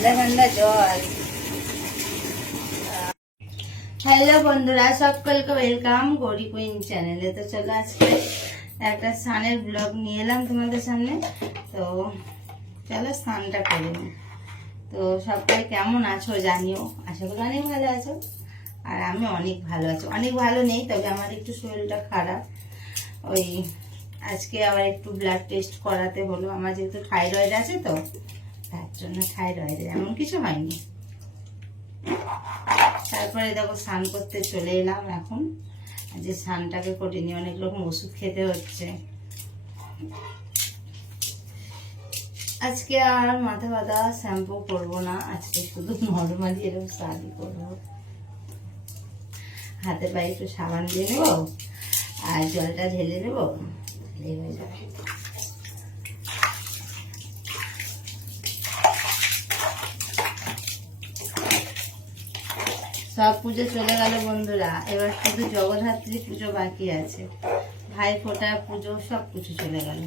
ঠান্ডা ঠান্ডা জল হ্যালো বন্ধুরা, সকলকে ওয়েলকাম গৌরী কুইন চ্যানেলে তো চলো আজকে একটা স্নানের ব্লগ নিয়ে এলাম তোমাদের সামনে। তো চলো স্নানটা করে তো সবাই কেমন আছো জানিও। আশা করি অনেক ভালো আছো। আর আমি অনেক ভালো আছি। অনেক ভালো নেই, তবে আমার একটু শরীরটা খারাপ। ওই আজকে আবার একটু ব্লাড টেস্ট করাতে হলো। আমার যেহেতু থাইরয়েড আছে তো জন্য থাইরয়েড এমন কিছু হয়নি। তারপরে দেখো স্নান করতে চলে এলাম এখন। যে স্নানটাকে করিনি, অনেক রকম ওষুধ খেতে হচ্ছে। আজকে আর মাথা ব্যথা, শ্যাম্পু করব না, আজকে শুধু নর্মালি এরকম স্নানই করব। হাতে পায়ে একটু সাবান দিয়ে নেব, আর জলটা ঢেলে নেব হয়ে যাবে। সব পুজো চলে গেল বন্ধুরা। এবার শুধু জগদ্ধাত্রী পুজো বাকি আছে। ভাই ফোটা পুজো, সব কিছু চলে গেল।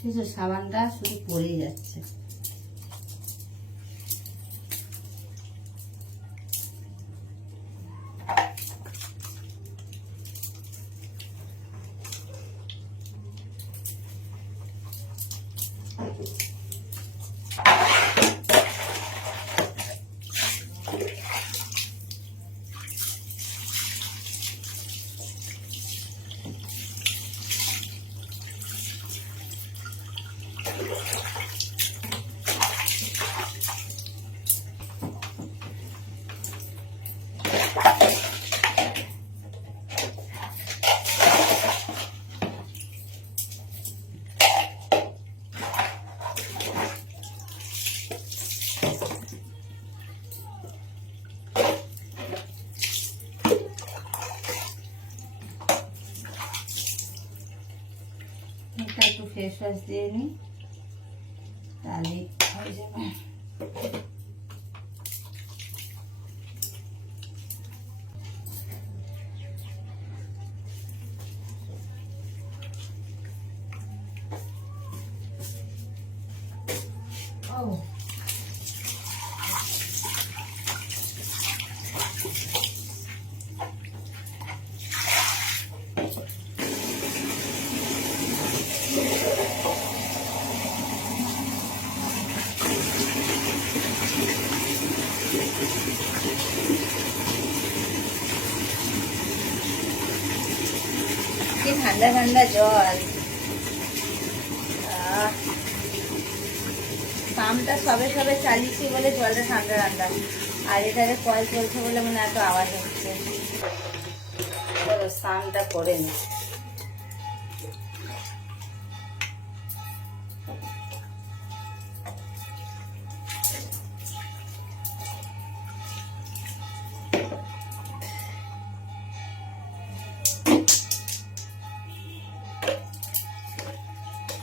কিছু সাবানটা শুধু পড়েই যাচ্ছে। এটা একটু ফেস ওয়াশ দিয়ে নিই তাহলে হয়ে যাবে ঠান্ডা ঠান্ডা জল। পাম্পটা সবে সবে চালিয়েছি বলে জলটা ঠান্ডা ঠান্ডা। আর এখানে কল চলছে বলে মনে এত আওয়াজ হচ্ছে। স্নানটা করে নি।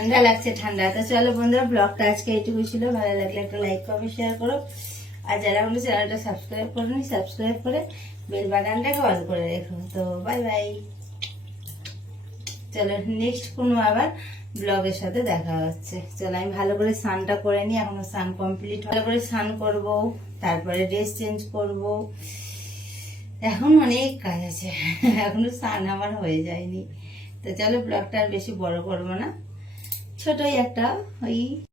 ঠান্ডা লাগছে, ঠান্ডা। তো চলো বন্ধুরা, ব্লগটা আজকে এইটুকু ছিল। ভালো লাগলে একটা লাইক করবে শেয়ার করো। আর যারা বলে চ্যানেলটা সাবস্ক্রাইব করোনি সাবস্ক্রাইব করে বেল বাটনটাকে অন করে রেখো। তো বাই বাই চলো নেক্সট কোনো আবার ব্লগের সাথে দেখা হচ্ছে। চলো, আমি ভালো করে স্নানটা করে নিই। এখনও স্নান কমপ্লিট ভালো করে স্নান করব, তারপরে ড্রেস চেঞ্জ করব। এখন অনেক কাজ আছে। এখনও স্নান আমার হয়ে যায়নি। তো চলো, ব্লগটা আর বেশি বড় করব না। ছোটই একটা ওই